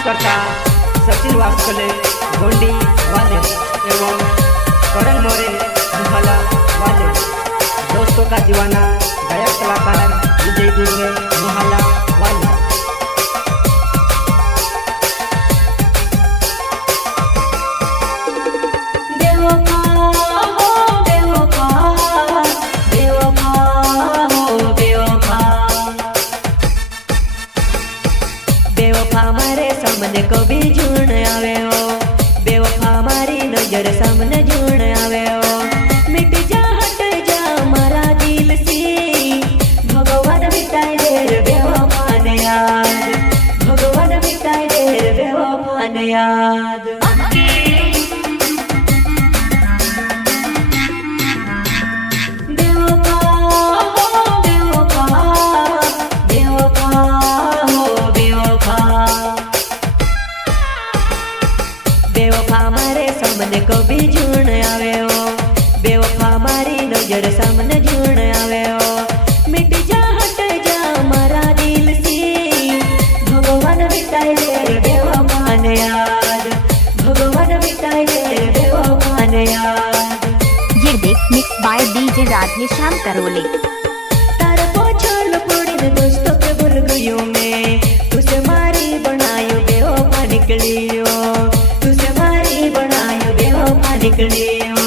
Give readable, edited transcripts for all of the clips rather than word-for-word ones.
Dance करता सचिन वास्कोले गोंडी वाले एवं करण मोरे मुहला वाले, दोस्तों का दीवाना गायक कलाकार विजय दुर्गे मुहला वाले। सामने कभी झूण आवे हो बेवफा मारी नजर सामने झूण आवे हो, मिट जा हट जा मारा दिल से भगवान मिटाई दे बेवफा ने याद, भगवान मिटाई दे बेवफा ने याद। सामने कभी झूण आवे हो बेवफा मारी नजर सामने झूण आवे हो, मिट जा हट जा मारा दिल से भगवान मिटाई दे बेवफा ने याद, भगवान मिटाई दे बेवफा ने याद। ये देख mix by DJ Radhe Shyam Karole. तार पोछल पड़ीन दोस्तों के भूल गयो मैं, तुझे मारी बनायो बेवफा निकलियो, तुझे मारी बनायो बेवफा निकलियो।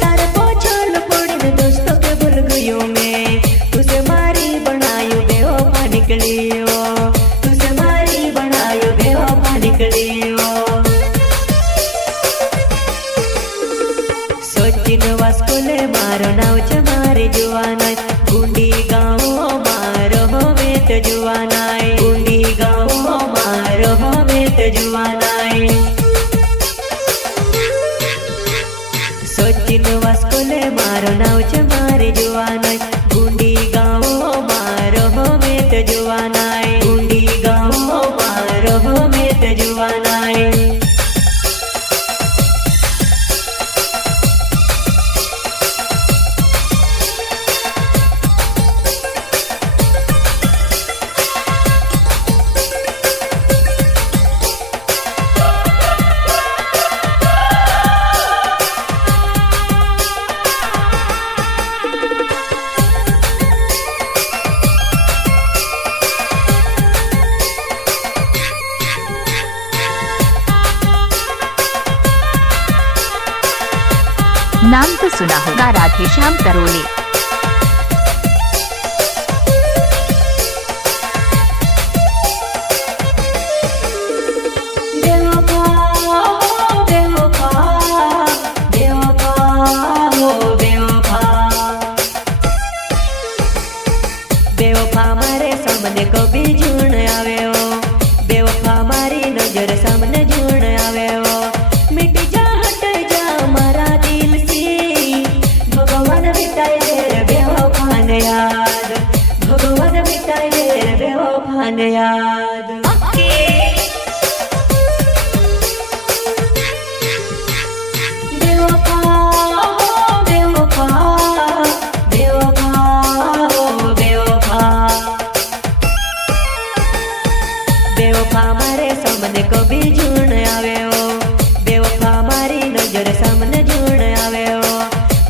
तार पोछल पड़ीन दोस्तों के भूल गयो मैं, तुझे मारी बनायो बेवफा निकलियो, तुझे मारी बनायो बेवफा निकलियो। सचिन वास्कोले मारो नाव छे मारी जुवानाई, गुंडी गाँव मारो हमें तो जुवानाई, गुंडी गाँव मारो हमें तो जुवानाई। सचिन वास्कोले मारो नाव छे मारी जुवानाई, गुंडी गाँव मारो हमें तो जुवानाई, गुंडी गाँव मारो हमें तो जुवानाई। नाम तो सुना होगा राधे श्याम करोले। बेवफा मारे सामने कभी झूण आवे हो बेवफा मारी नजर सामने झूण आवे हो, मिट जा हट जा मारा दिल से भगवान मिटाई दे बेवफा ने याद, भगवान मिटाई दे बेवफा ने याद। बेवफा मारे सामने कभी झूण आवे हो बेवफा मारी नजर सामने झूण आवे हो,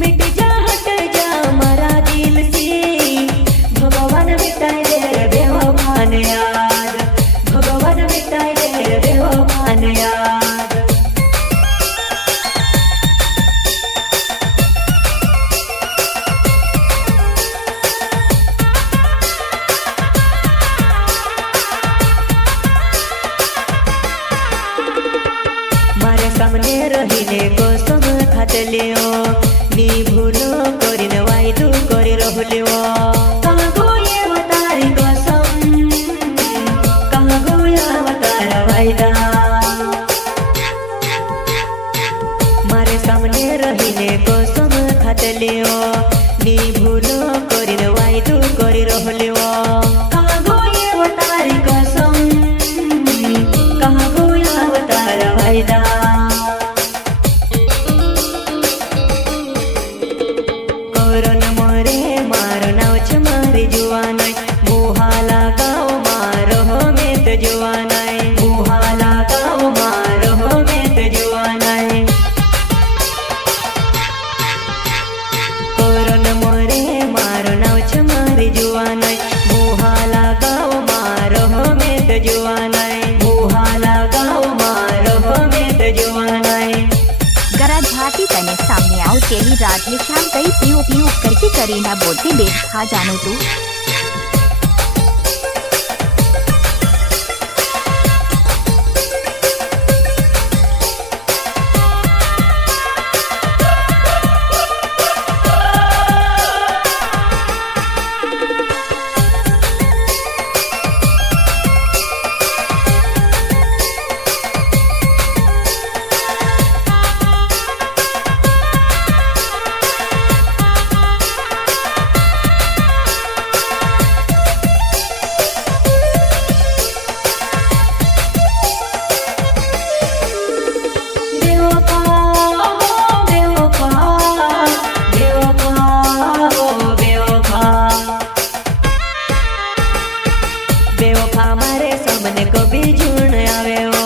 मिट जा हट जा मारा दिल से भगवान मिटाई दे बेवफा ने याद, भगवान मिटाई दे बेवफा ने याद। सामने रहीने कसम खातल्यो नी भूलो करीने वायदो करी रहल्यो, कहाँ गोये तारी कसम कहाँ गोया तारा वायदा। मारे सामने रहीने कसम खातल्यो नी भूलो करीने वायदो करी रहल्यो, कहाँ गोये तारी कसम कहाँ गोया तारा वायदा। करण मोरे मारो नाव खिलाड़ी राधे श्याम कई पीओ पीओ करके करीना बोलते देख खा जानो तू। बेवफा मारे सामने कभी झूण आवे हो,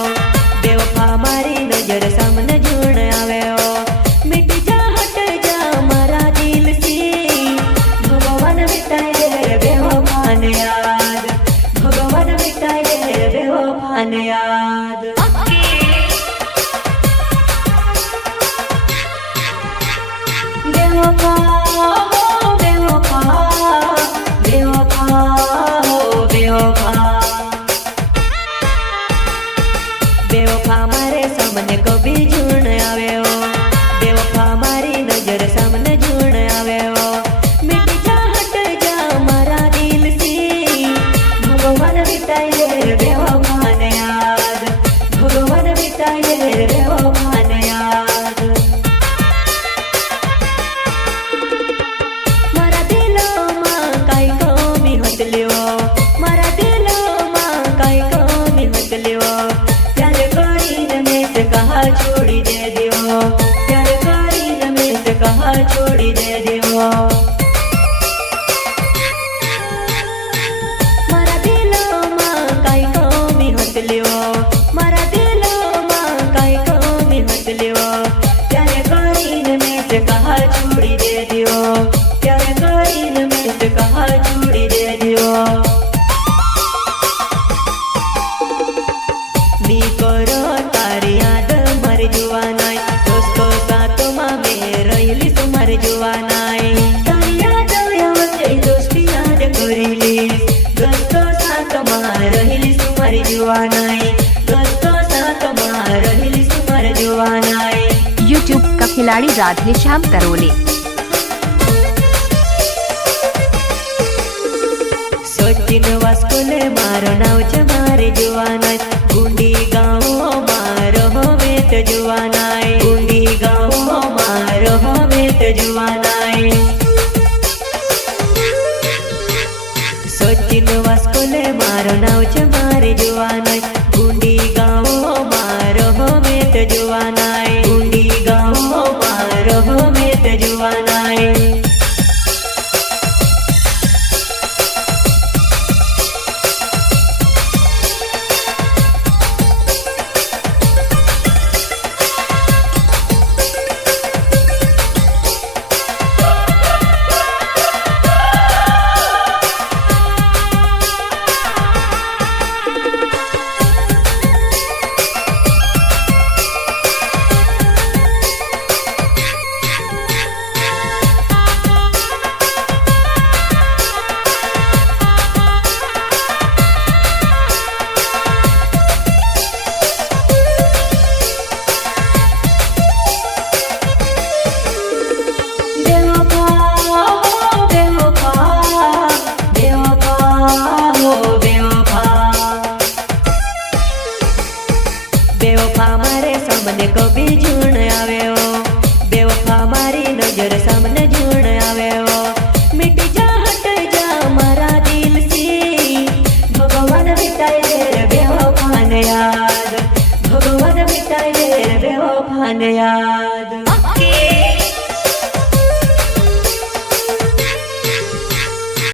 बेवफा मारी नजर सामने झूण आवे हो। मिट जा हट जा मारा दिल से, भगवान मिटाए दे बेवफा ने याद, भगवान मिटाए दे बेवफा ने याद। बेवफा बेवफा बेवफा बेवफा बेवफा मारे सामने कभी झूण आवे हो, बेवफा मारी नजर सामने झूण आवे हो। मिट जा हट जा मारा दिल से, भगवान मिटाए दे बेवफा ने याद, भगवान मिटाए दे बेवफा ने याद। मारा दिलों काई कमी हटल्यो, मारा दिलों काई कमी हटल्यो। प्यार करीने में से कहा छोड़ी दे दियो, प्यार करीने में से कहा छोड़ी दे दियो। मारा दिलों काई कमी हटल्यो, मारा दिलों काई कमी हटल्यो। प्यार करीने में से कहा छोड़ी दे दियो, प्यार करीने में से कहा छोड़ी दे दियो। नी करो तारी याद मर जुवानाई, दोस्तों साथ में रहिली सुमर जुवानाई। तारी याद आवते दोस्ती याद करिली, दोस्तों साथ में रहिली सुमर जुवानाई, दोस्तों साथ में रहिली सुमर जुवानाई। यूट्यूब का खिलाड़ी राधे श्याम करोले। सचिन वास्कोले मारो नाव